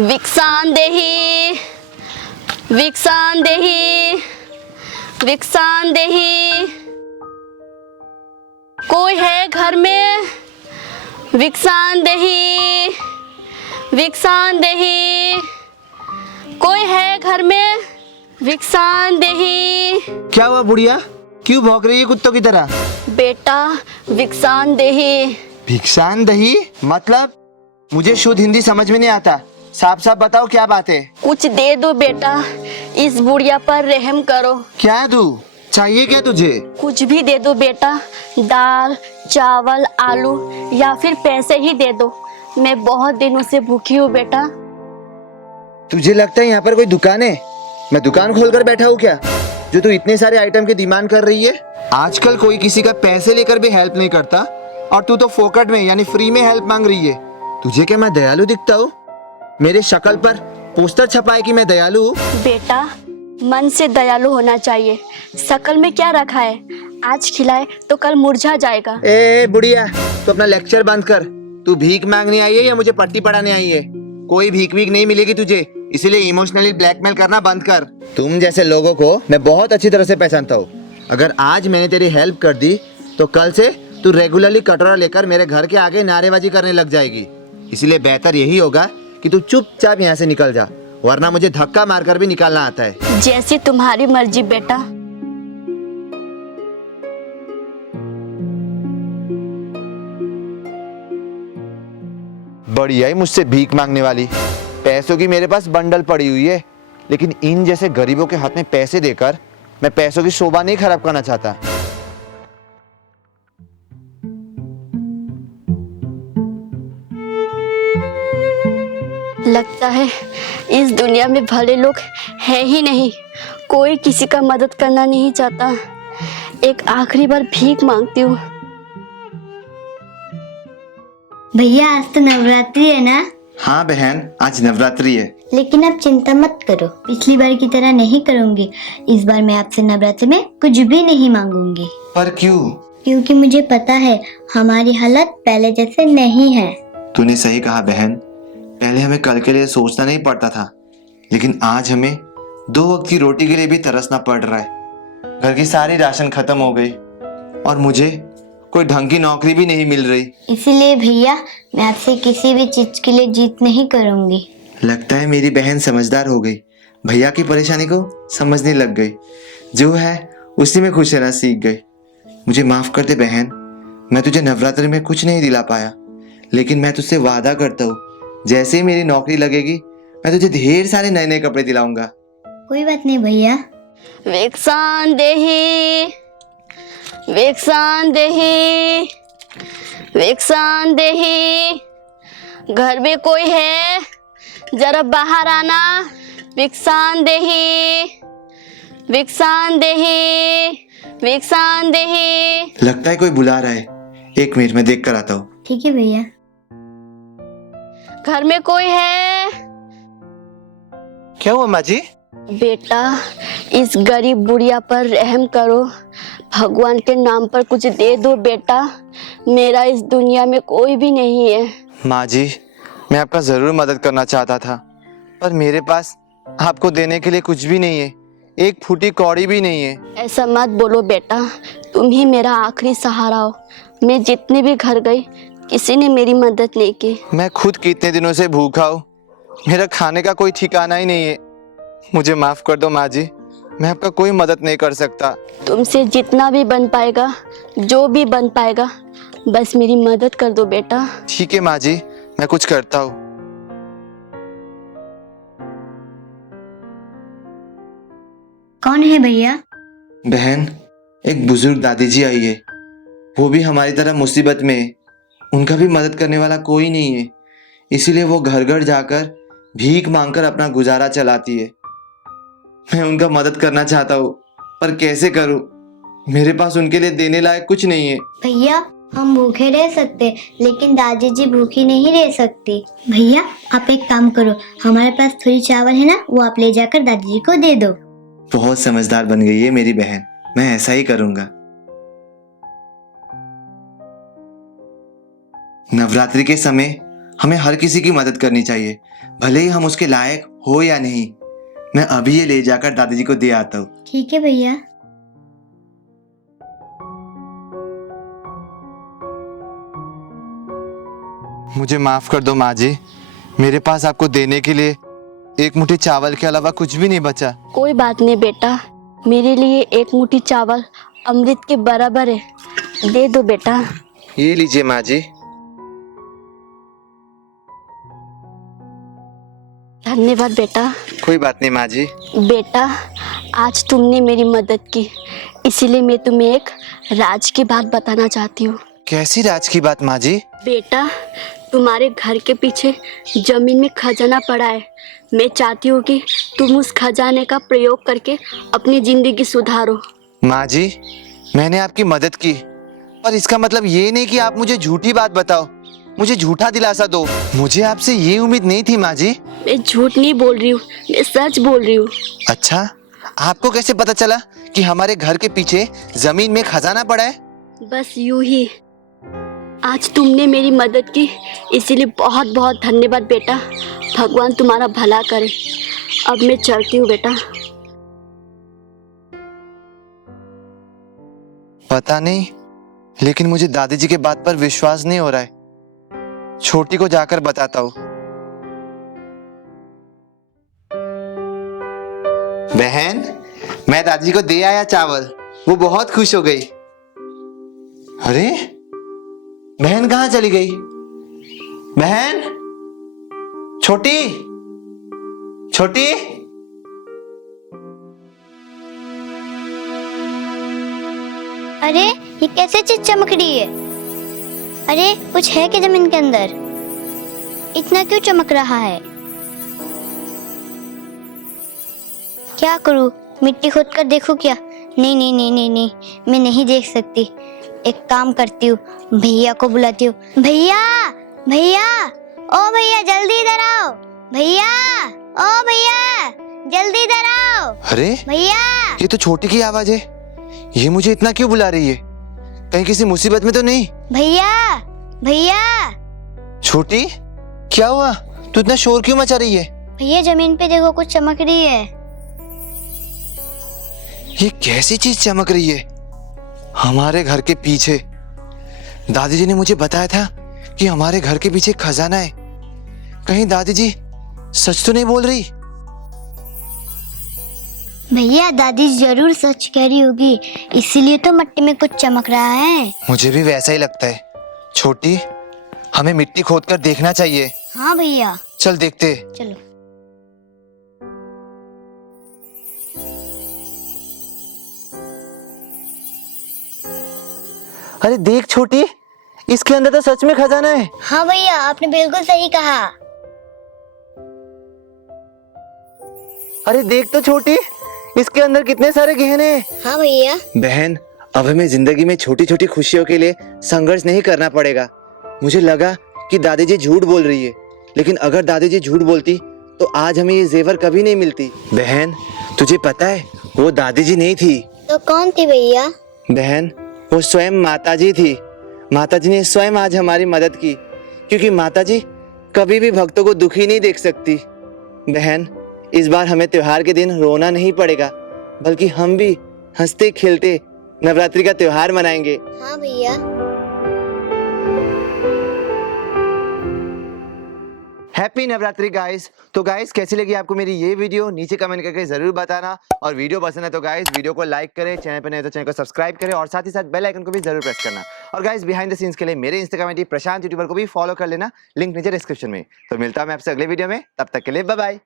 विक्सांदेही विक्सांदेही विक्सांदेही। कोई है घर में? विक्सांदेही विक्सांदेही। कोई है घर में? विक्सांदेही। क्या हुआ बुढ़िया, क्यों भौंक रही है कुत्तों की तरह? बेटा विक्सांदेही। भिक्षांदेही मतलब? मुझे शुद्ध हिंदी समझ में नहीं आता, साफ साफ बताओ क्या बात है। कुछ दे दो बेटा, इस बुढ़िया पर रहम करो। क्या दूं? चाहिए क्या तुझे? कुछ भी दे दो बेटा, दाल चावल आलू या फिर पैसे ही दे दो। मैं बहुत दिनों से भूखी हूँ बेटा। तुझे लगता है यहाँ पर कोई दुकान है? मैं दुकान खोलकर बैठा हूँ क्या, जो तू इतने सारे आइटम की डिमांड कर रही है? आजकल कोई किसी का पैसे लेकर भी हेल्प नहीं करता, और तू तो फोकट में यानी फ्री में हेल्प मांग रही है। तुझे क्या मैं दयालु दिखता हूँ? मेरे शक्ल पर पोस्टर छपा है कि मैं दयालु हूँ। बेटा मन से दयालु होना चाहिए, शकल में क्या रखा है? आज खिलाए तो कल मुरझा जाएगा। ए बुढ़िया, तो अपना लेक्चर बंद कर। तू भीख मांगने आई है या मुझे पट्टी पढ़ाने आई है? कोई भीख वीख नहीं मिलेगी तुझे, इसीलिए इमोशनली ब्लैकमेल करना बंद कर। तुम जैसे लोगों को मैं बहुत अच्छी तरह से पहचानता हूँ। अगर आज मैंने तेरी हेल्प कर दी तो कल से तू रेगुलरली कटोरा लेकर मेरे घर के आगे नारेबाजी करने लग जाएगी। इसलिए बेहतर यही होगा कि तू चुपचाप यहाँ से निकल जा, वरना मुझे धक्का मारकर भी निकालना आता है। जैसी तुम्हारी मर्जी बेटा। बढ़िया ही मुझसे भीख मांगने वाली। पैसों की मेरे पास बंडल पड़ी हुई है, लेकिन इन जैसे गरीबों के हाथ में पैसे देकर मैं पैसों की शोभा नहीं खराब करना चाहता। लगता है इस दुनिया में भले लोग है ही नहीं, कोई किसी का मदद करना नहीं चाहता। एक आखिरी बार भीख मांगती हूँ। भैया आज तो नवरात्रि है ना? हाँ बहन, आज नवरात्रि है। लेकिन आप चिंता मत करो, पिछली बार की तरह नहीं करूँगी। इस बार मैं आपसे नवरात्रि में कुछ भी नहीं मांगूंगी। पर क्यों? क्योंकि मुझे पता है हमारी हालत पहले जैसे नहीं है। तूने सही कहा बहन, पहले हमें कल के लिए सोचना नहीं पड़ता था, लेकिन आज हमें 2 वक्त की रोटी के लिए भी तरसना पड़ रहा है। घर की सारी राशन खत्म हो गई और मुझे कोई ढंग की नौकरी भी नहीं मिल रही। इसीलिए भैया मैं आपसे किसी भी चीज के लिए जीत नहीं करूँगी। लगता है मेरी बहन समझदार हो गई, भैया की परेशानी को समझने लग गई। जो है उसी में खुश रहना सीख गई। मुझे माफ कर दे बहन, मैं तुझे नवरात्रि में कुछ नहीं दिला पाया, लेकिन मैं तुझसे वादा करता हूँ जैसे ही मेरी नौकरी लगेगी मैं तुझे ढेर सारे नए नए कपड़े दिलाऊंगा। कोई बात नहीं भैया। विक्सांदेही विक्सांदेही विक्सांदेही। घर में कोई है? जरा बाहर आना। विक्सांदेही विक्सांदेही विक्सांदेही। लगता है कोई बुला रहा है, 1 मिनट में देख कर आता हूँ। ठीक है भैया। घर में कोई है? क्या हुआ माँ जी? बेटा इस गरीब बुढ़िया पर रहम करो, भगवान के नाम पर कुछ दे दो बेटा। मेरा इस दुनिया में कोई भी नहीं है। माँ जी, मैं आपका जरूर मदद करना चाहता था, पर मेरे पास आपको देने के लिए कुछ भी नहीं है, 1 फूटी कौड़ी भी नहीं है। ऐसा मत बोलो बेटा, तुम ही मेरा आखिरी सहारा हो। मैं जितने भी घर गई किसी ने मेरी मदद नहीं की। मैं खुद कितने दिनों से भूखा हूँ, मेरा खाने का कोई ठिकाना ही नहीं है। मुझे माफ कर दो माँ जी, मैं आपका कोई मदद नहीं कर सकता। तुमसे जितना भी बन पाएगा, जो भी बन पाएगा, बस मेरी मदद कर दो बेटा। ठीक है माँ जी, मैं कुछ करता हूँ। कौन है भैया? बहन, एक बुजुर्ग दादी जी आई है, वो भी हमारी तरह मुसीबत में है। उनका भी मदद करने वाला कोई नहीं है, इसीलिए वो घर घर जाकर भीख मांगकर अपना गुजारा चलाती है। मैं उनका मदद करना चाहता हूँ, पर कैसे करूँ? मेरे पास उनके लिए देने लायक कुछ नहीं है। भैया हम भूखे रह सकते, लेकिन दादी जी भूखी नहीं रह सकती। भैया आप एक काम करो, हमारे पास थोड़ी चावल है ना, वो आप ले जाकर दादी जी को दे दो। बहुत समझदार बन गई है मेरी बहन, मैं ऐसा ही करूँगा। नवरात्रि के समय हमें हर किसी की मदद करनी चाहिए, भले ही हम उसके लायक हो या नहीं। मैं अभी ये ले जाकर दादाजी को दे आता हूँ। ठीक है भैया। मुझे माफ कर दो माँ जी, मेरे पास आपको देने के लिए एक मुट्ठी चावल के अलावा कुछ भी नहीं बचा। कोई बात नहीं बेटा, मेरे लिए एक मुट्ठी चावल अमृत के बराबर है। दे दो बेटा। ये लीजिए माँ जी। धन्यवाद बेटा। कोई बात नहीं माँ जी। बेटा, आज तुमने मेरी मदद की, इसीलिए मैं तुम्हें एक राज की बात बताना चाहती हूँ। कैसी राज की बात माँ जी? बेटा, तुम्हारे घर के पीछे जमीन में खजाना पड़ा है। मैं चाहती हूँ कि तुम उस खजाने का प्रयोग करके अपनी जिंदगी सुधारो। माँ जी, मैंने आपकी मदद की, पर इसका मतलब ये नहीं कि आप मुझे झूठी बात बताओ, मुझे झूठा दिलासा दो। मुझे आपसे ये उम्मीद नहीं थी माँ जी। मैं झूठ नहीं बोल रही हूँ, मैं सच बोल रही हूँ। अच्छा, आपको कैसे पता चला कि हमारे घर के पीछे जमीन में खजाना पड़ा है? बस यूं ही। आज तुमने मेरी मदद की, इसीलिए बहुत बहुत धन्यवाद बेटा। भगवान तुम्हारा भला करे। अब मैं चलती हूँ बेटा। पता नहीं, लेकिन मुझे दादाजी के बात पर विश्वास नहीं हो रहा है। छोटी को जाकर बताता हूँ। बहन, मैं दादाजी को दे आया चावल, वो बहुत खुश हो गई। अरे, बहन कहाँ चली गई? बहन, छोटी, छोटी। अरे ये कैसे चीज चमक रही है? अरे कुछ है क्या जमीन के अंदर? इतना क्यों चमक रहा है? क्या करूं? मिट्टी खोद कर देखूं क्या? नहीं नहीं नहीं नहीं नहीं, मैं नहीं देख सकती। एक काम करती हूँ, भैया को बुलाती हूँ। भैया, भैया, ओ भैया जल्दी इधर आओ। भैया, ओ भैया जल्दी इधर आओ। अरे भैया, ये तो छोटी की आवाज है। ये मुझे इतना क्यों बुला रही है? कहीं किसी मुसीबत में तो नहीं? भैया, भैया। छोटी, क्या हुआ? तू इतना शोर क्यों मचा रही है? भैया जमीन पे देखो, कुछ चमक रही है। ये कैसी चीज चमक रही है? हमारे घर के पीछे। दादाजी ने मुझे बताया था कि हमारे घर के पीछे खजाना है। कहीं दादाजी सच तो नहीं बोल रही? भैया दादी जरूर सच कह रही होगी, इसीलिए तो मिट्टी में कुछ चमक रहा है। मुझे भी वैसा ही लगता है। छोटी, हमें मिट्टी खोदकर देखना चाहिए। हाँ भैया, चल देखते। चलो। अरे देख छोटी, इसके अंदर तो सच में खजाना है। हाँ भैया, आपने बिल्कुल सही कहा। अरे देख तो छोटी, इसके अंदर कितने सारे गहने हैं। हाँ भैया। बहन, अब हमें जिंदगी में छोटी छोटी खुशियों के लिए संघर्ष नहीं करना पड़ेगा। मुझे लगा कि दादाजी झूठ बोल रही है, लेकिन अगर दादाजी झूठ बोलती तो आज हमें ये जेवर कभी नहीं मिलती। बहन, तुझे पता है वो दादाजी नहीं थी। तो कौन थी भैया? बहन, वो स्वयं माताजी थी। माताजी ने स्वयं आज हमारी मदद की, क्योंकि माताजी कभी भी भक्तों को दुखी नहीं देख सकती। बहन, इस बार हमें त्योहार के दिन रोना नहीं पड़ेगा, बल्कि हम भी हंसते खेलते नवरात्रि का त्योहार मनाएंगे। हाँ भैया। Happy Navratri guys. तो गाइस, कैसी लगी आपको मेरी ये वीडियो? नीचे कमेंट करके जरूर बताना। और वीडियो पसंद है तो गाइस वीडियो को लाइक करें, चैनल पर नए तो चैनल को सब्सक्राइब करें और साथ ही साथ बेल आइकन को भी जरूर प्रेस करना। और गाइस, बिहाइंड द सीन्स के लिए मेरे इंस्टाग्राम आईडी प्रशांत यूट्यूबर को भी फॉलो कर लेना, लिंक नीचे डिस्क्रिप्शन में। तो मिलता हूं मैं आपसे अगले वीडियो में, तब तक के लिए बाय बाय।